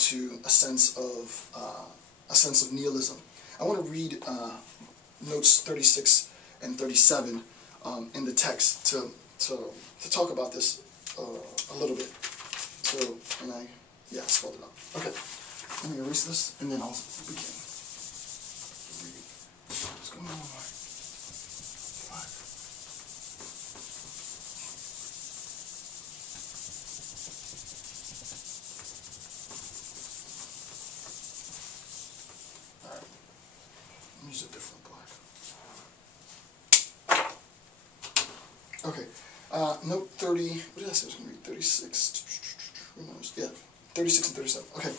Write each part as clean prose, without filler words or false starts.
to a sense of nihilism. I want to read notes 36 and 37 in the text to talk about this a little bit. So, and I spelled it out. Okay, let me erase this and then I'll begin. What's going on with my flag? Alright, let me use a different black. Okay, note 30, what did I say I was going to read? 36, who knows? Yeah, 36 and 37. Okay.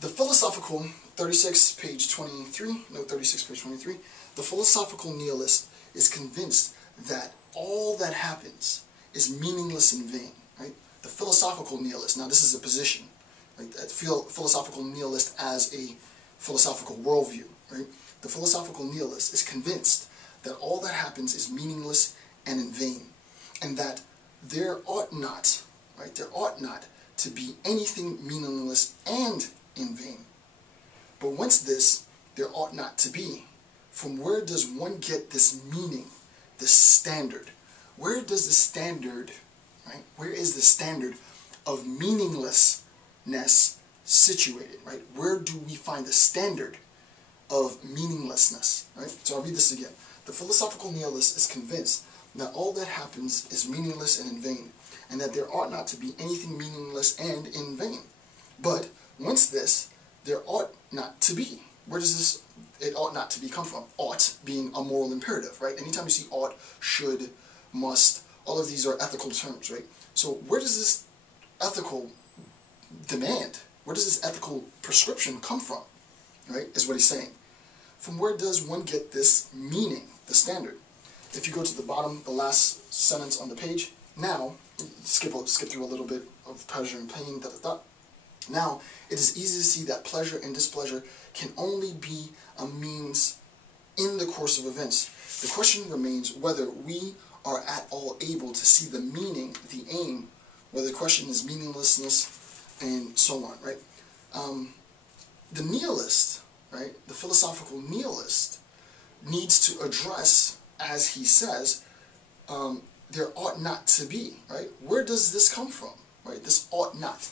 The philosophical, 36, page 23, note 36, page 23, the philosophical nihilist is convinced that all that happens is meaningless and vain, right? The philosophical nihilist, now this is a position, right? Philosophical nihilist as a philosophical worldview, right? The philosophical nihilist is convinced that all that happens is meaningless and in vain, and that there ought not, right, there ought not to be anything meaningless and in vain. But whence this, there ought not to be. From where does one get this meaning, this standard? Where does the standard, right, where is the standard of meaninglessness situated, right? Where do we find the standard of meaninglessness, right? So I'll read this again. The philosophical nihilist is convinced that all that happens is meaningless and in vain, and that there ought not to be anything meaningless and in vain. But whence this, there ought not to be. Where does this, it ought not to be, come from? Ought being a moral imperative, right? Anytime you see ought, should, must, all of these are ethical terms, right? So where does this ethical demand, where does this ethical prescription come from, right, is what he's saying. From where does one get this meaning, the standard? If you go to the bottom, the last sentence on the page, now, skip through a little bit of pleasure and pain, Now, it is easy to see that pleasure and displeasure can only be a means in the course of events. The question remains whether we are at all able to see the meaning, the aim, whether the question is meaninglessness, and so on, right? The nihilist, right, the philosophical nihilist, needs to address, as he says, there ought not to be, right? Where does this come from, right? This ought not.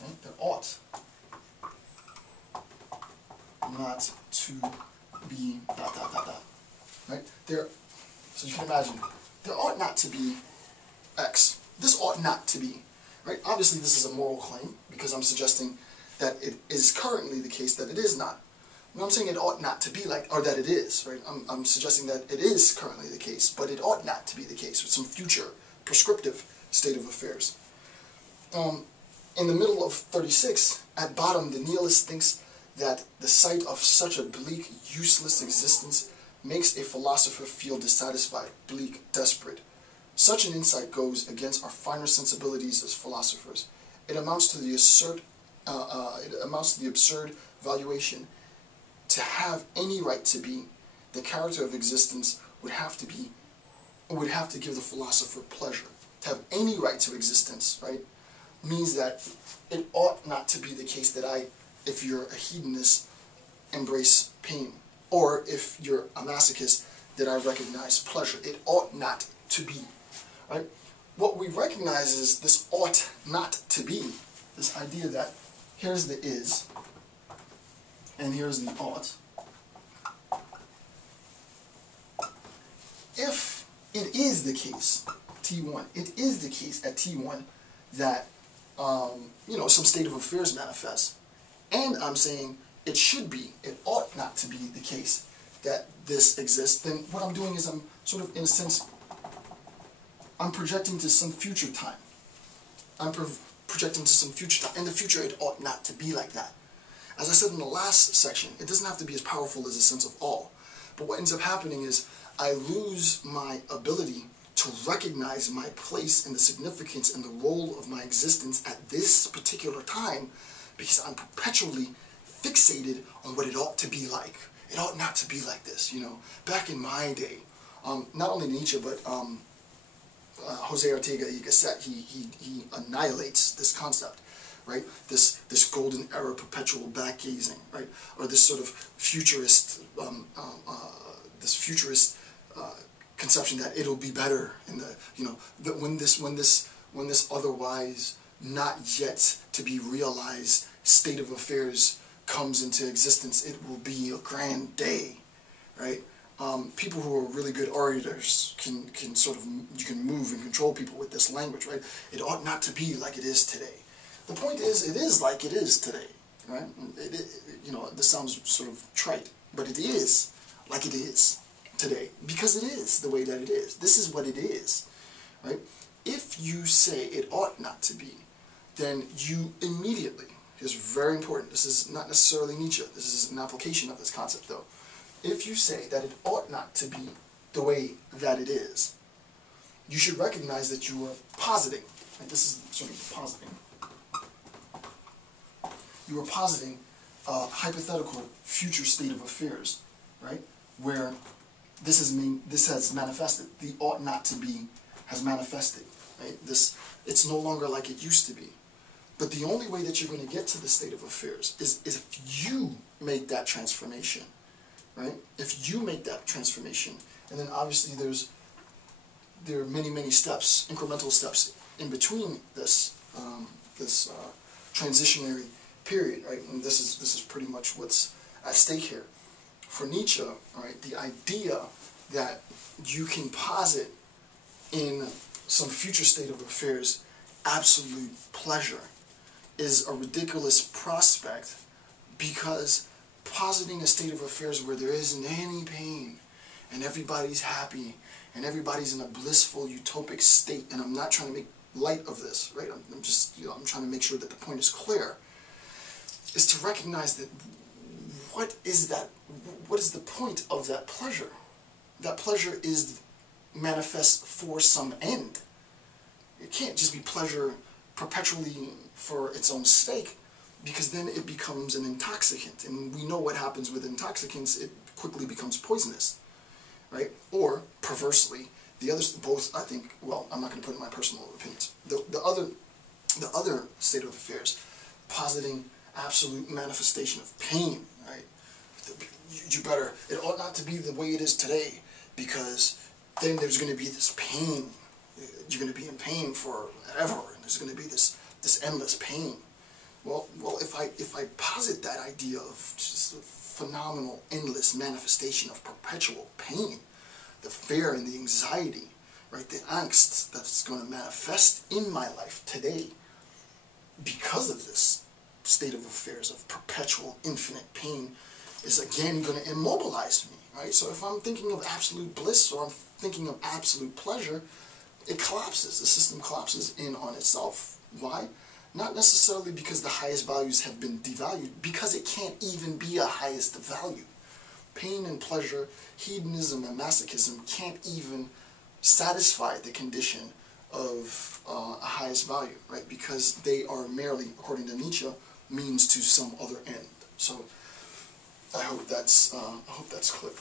Right? There ought not to be ... right? There, so you can imagine, there ought not to be X. This ought not to be, right? Obviously this is a moral claim, because I'm suggesting that it is currently the case that it is not. I'm saying it ought not to be like, or that it is, right? I'm suggesting that it is currently the case, but it ought not to be the case, with some future prescriptive state of affairs. In the middle of 36, at bottom, the nihilist thinks that the sight of such a bleak, useless existence makes a philosopher feel dissatisfied, bleak, desperate. Such an insight goes against our finer sensibilities as philosophers. It amounts to the absurd valuation. To have any right to be, the character of existence would have to give the philosopher pleasure. To have any right to existence, right, means that it ought not to be the case that if you're a hedonist, embrace pain, or if you're a masochist, that I recognize pleasure. It ought not to be, right? What we recognize is this ought not to be, this idea that here's the is, and here's the ought. If it is the case, T1, it is the case at T1 that, some state of affairs manifests, and I'm saying it should be, it ought not to be the case that this exists, then what I'm doing is I'm sort of, in a sense, I'm projecting to some future time. I'm projecting to some future time. In the future, it ought not to be like that. As I said in the last section, it doesn't have to be as powerful as a sense of awe. But what ends up happening is I lose my ability to recognize my place and the significance and the role of my existence at this particular time, because I'm perpetually fixated on what it ought to be like. It ought not to be like this, Back in my day, not only Nietzsche, but Jose Ortega y Gasset, he annihilates this concept. right? This golden era perpetual back-gazing, right? Or this sort of futurist, conception that it'll be better in the, that when this otherwise not yet to be realized state of affairs comes into existence, it will be a grand day, right? People who are really good orators can you can move and control people with this language, right? It ought not to be like it is today. The point is, it is like it is today, right? This sounds sort of trite, but it is like it is today, because it is the way that it is. This is what it is, right? If you say it ought not to be, then you immediately, here's very important, this is not necessarily Nietzsche, this is an application of this concept though. If you say that it ought not to be the way that it is, you should recognize that you are positing, and this is sort of positing, you are positing a hypothetical future state of affairs, right, where this has manifested, the ought not to be has manifested, right? It's no longer like it used to be. But the only way that you're going to get to the state of affairs is if you make that transformation, right? If you make that transformation, and then obviously there are many steps, incremental steps in between this transitionary period, right? And this is pretty much what's at stake here. For Nietzsche, right, the idea that you can posit in some future state of affairs absolute pleasure is a ridiculous prospect, because positing a state of affairs where there isn't any pain and everybody's happy and everybody's in a blissful utopic state, and I'm not trying to make light of this, right? I'm just, I'm trying to make sure that the point is clear, is to recognize that what is the point of that pleasure? That pleasure is manifest for some end. It can't just be pleasure perpetually for its own sake, because then it becomes an intoxicant, and we know what happens with intoxicants. It quickly becomes poisonous, right? Or perversely, the others, both, I think, well, I'm not going to put in my personal opinions. The other state of affairs, positing absolute manifestation of pain, right? You better, it ought not to be the way it is today, because then there's going to be this pain. You're going to be in pain forever, and there's going to be this endless pain. Well, if I posit that idea of just a phenomenal, endless manifestation of perpetual pain, the fear and the anxiety, right, the angst that's going to manifest in my life today because of this state of affairs of perpetual, infinite pain, is again going to immobilize me, right? So if I'm thinking of absolute bliss, or I'm thinking of absolute pleasure, it collapses. The system collapses in on itself. Why? Not necessarily because the highest values have been devalued, because it can't even be a highest value. Pain and pleasure, hedonism and masochism can't even satisfy the condition of a highest value, right? Because they are merely, according to Nietzsche, means to some other end. So I hope that's clear.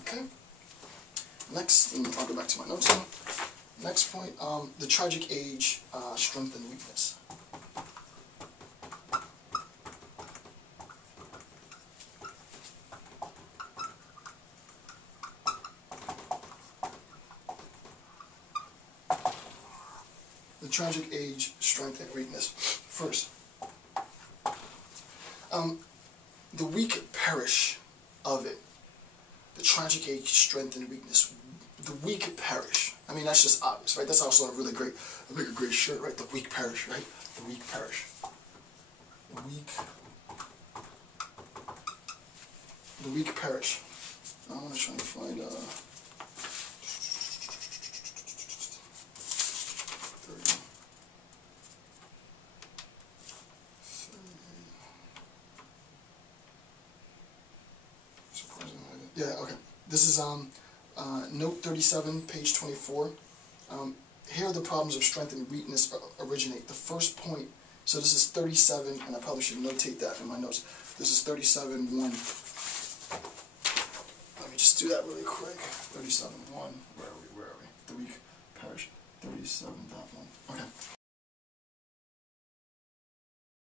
Okay. Next, and I'll go back to my notes now. Next point, the tragic age, strength and weakness. The tragic age, strength and weakness. First, the weak perish of it. The tragic age, strength and weakness. The weak perish. I mean, that's just obvious, right? That's also a great shirt, right? The weak perish, right? The weak perish. The weak perish. I'm going to try and find, yeah, okay. This is note 37, page 24. Here the problems of strength and weakness originate. The first point, so this is 37, and I probably should notate that in my notes. This is 37.1. Let me just do that really quick. 37.1. Where are we? The weak perish. 37, that one. Okay.